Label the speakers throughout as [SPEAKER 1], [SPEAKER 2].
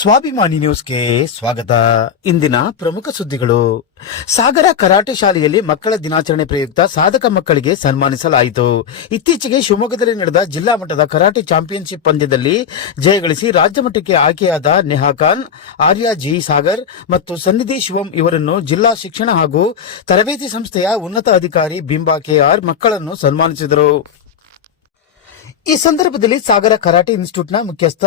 [SPEAKER 1] ಸ್ವಾಭಿಮಾನಿ ನ್ಯೂಸ್ಗೆ ಸ್ವಾಗತ. ಇಂದಿನ ಪ್ರಮುಖ ಸುದ್ದಿಗಳು. ಸಾಗರ ಕರಾಟೆ ಶಾಲೆಯಲ್ಲಿ ಮಕ್ಕಳ ದಿನಾಚರಣೆ ಪ್ರಯುಕ್ತ ಸಾಧಕ ಮಕ್ಕಳಿಗೆ ಸನ್ಮಾನಿಸಲಾಯಿತು. ಇತ್ತೀಚೆಗೆ ಶಿವಮೊಗ್ಗದಲ್ಲಿ ನಡೆದ ಜಿಲ್ಲಾ ಮಟ್ಟದ ಕರಾಟೆ ಚಾಂಪಿಯನ್ಶಿಪ್ ಪಂದ್ಯದಲ್ಲಿ ಜಯಗಳಿಸಿ ರಾಜ್ಯ ಮಟ್ಟಕ್ಕೆ ಆಯ್ಕೆಯಾದ ನೆಹಾ ಖಾನ್, ಆರ್ಯ ಜಿ ಸಾಗರ್ ಮತ್ತು ಸನ್ನಿಧಿ ಶಿವಂ ಇವರನ್ನು ಜಿಲ್ಲಾ ಶಿಕ್ಷಣ ಹಾಗೂ ತರಬೇತಿ ಸಂಸ್ಥೆಯ ಉನ್ನತ ಅಧಿಕಾರಿ ಬಿಂಬಾ ಕೆಆರ್ ಮಕ್ಕಳನ್ನು ಸನ್ಮಾನಿಸಿದರು. ಈ ಸಂದರ್ಭದಲ್ಲಿ ಸಾಗರ ಕರಾಟೆ ಇನ್ಸ್ಟಿಟ್ಯೂಟ್ನ ಮುಖ್ಯಸ್ಥ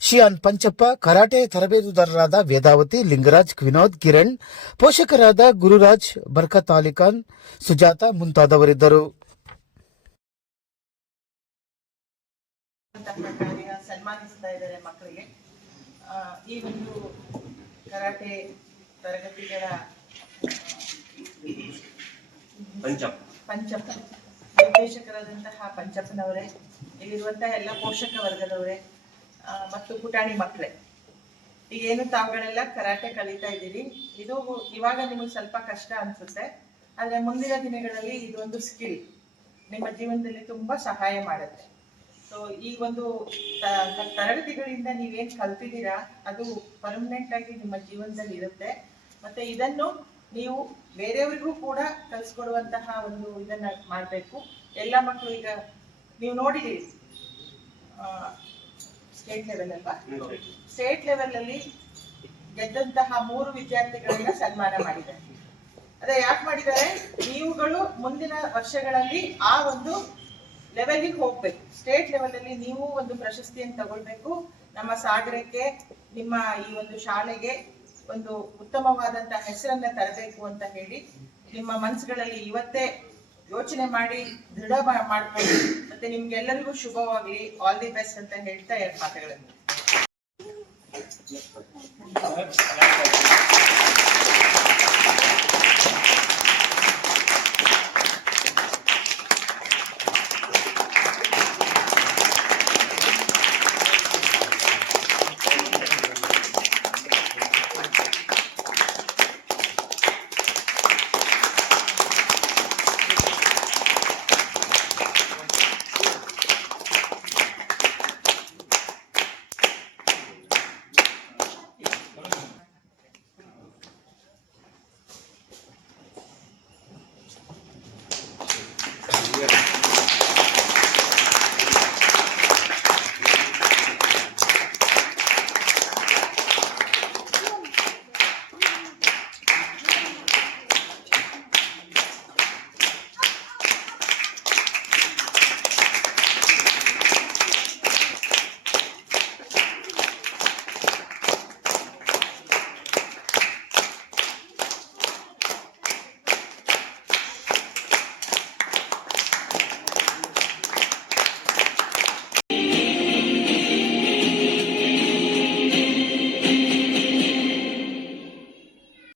[SPEAKER 1] ಶಿಯಾನ್ ಪಂಚಪ್ಪ ಕರಾಟೆ ತರಬೇತುದಾರರಾದ ವೇದಾವತಿ ಲಿಂಗರಾಜ್ ವಿನೋದ್ ಕಿರಣ್ ಪೋಷಕರಾದ ಗುರುರಾಜ್ ಬರ್ಕತ್ ಅಲಿಖಾನ್ ಸುಜಾತ ಮುಂತಾದವರಿದ್ದರು.
[SPEAKER 2] ಸನ್ಮಾನಿಸ್ತಾ ಇದ್ದಾರೆ ಮಕ್ಕಳಿಗೆ ಆ, ಈ ಒಂದು ಕರಾಟೆ ತರಗತಿಗಳ ಪಂಚಪ್ಪ. ನಿರ್ದೇಶಕರಾದಂತಹ ಪಂಚಪ್ಪನವರೇ ಇಲ್ಲಿರುವಂತಹ ಎಲ್ಲ ಪೋಷಕ ವರ್ಗದವರೇ ಮತ್ತು ಪುಟಾಣಿ ಮಕ್ಕಳೇ ಈಗೇನು ತಾವುಗಳೆಲ್ಲ ಕರಾಟೆ ಕಲಿತಾ ಇದ್ದೀರಿ. ಇದು ಇವಾಗ ನಿಮಗೆ ಸ್ವಲ್ಪ ಕಷ್ಟ ಅನ್ಸುತ್ತೆ. ಆದ್ರೆ ಮುಂದಿನ ದಿನಗಳಲ್ಲಿ ಇದೊಂದು ಸ್ಕಿಲ್ ನಿಮ್ಮ ಜೀವನದಲ್ಲಿ ತುಂಬಾ ಸಹಾಯ ಮಾಡುತ್ತೆ. ಸೊ ಈ ಒಂದು ತರಗತಿಗಳಿಂದ ನೀವೇನ್ ಕಲ್ತಿದ್ದೀರಾ, ಅದು ಪರ್ಮನೆಂಟ್ ಆಗಿ ನಿಮ್ಮ ಜೀವನದಲ್ಲಿ ಇರುತ್ತೆ. ಮತ್ತೆ ಇದನ್ನು ನೀವು ಬೇರೆಯವರಿಗೂ ಕೂಡ ಕಲಿಸ್ಕೊಡುವಂತಹ ಒಂದು ಇದನ್ನ ಮಾಡಬೇಕು. ಎಲ್ಲ ಮಕ್ಕಳು ಈಗ, ನೀವು ನೋಡಿದ್ದೀರಿ. ಸ್ಟೇಟ್ ಲೆವೆಲ್ ಅಲ್ವಾ? ಸ್ಟೇಟ್ ಲೆವೆಲ್ ಅಲ್ಲಿ ಗೆದ್ದಂತಹ ಮೂರು ವಿದ್ಯಾರ್ಥಿಗಳನ್ನ ಸನ್ಮಾನ ಮಾಡಿದ್ದಾರೆ. ಅದೇ ಯಾಕೆ ಮಾಡಿದ್ದಾರೆ? ನೀವುಗಳು ಮುಂದಿನ ವರ್ಷಗಳಲ್ಲಿ ಆ ಒಂದು ಲೆವೆಲ್ಗೆ ಹೋಗ್ಬೇಕು. ಸ್ಟೇಟ್ ಲೆವೆಲ್ ಅಲ್ಲಿ ನೀವು ಒಂದು ಪ್ರಶಸ್ತಿಯನ್ನು ತಗೊಳ್ಬೇಕು. ನಮ್ಮ ಸಾಗರಕ್ಕೆ ನಿಮ್ಮ ಈ ಒಂದು ಶಾಲೆಗೆ ಒಂದು ಉತ್ತಮವಾದಂತಹ ಹೆಸರನ್ನ ತರಬೇಕು ಅಂತ ಹೇಳಿ ನಿಮ್ಮ ಮನಸ್ಸುಗಳಲ್ಲಿ ಇವತ್ತೇ ಯೋಚನೆ ಮಾಡಿ ದೃಢ ಮಾಡ್ಕೊಂಡು ಮಾಡ್ಕೊಳ್ಳಿ ಮತ್ತೆ ನಿಮ್ಗೆಲ್ಲರಿಗೂ ಶುಭವಾಗ್ಲಿ. ಆಲ್ ದಿ ಬೆಸ್ಟ್ ಅಂತ ಹೇಳ್ತಾ ಎರಡು ಮಾತುಗಳನ್ನು.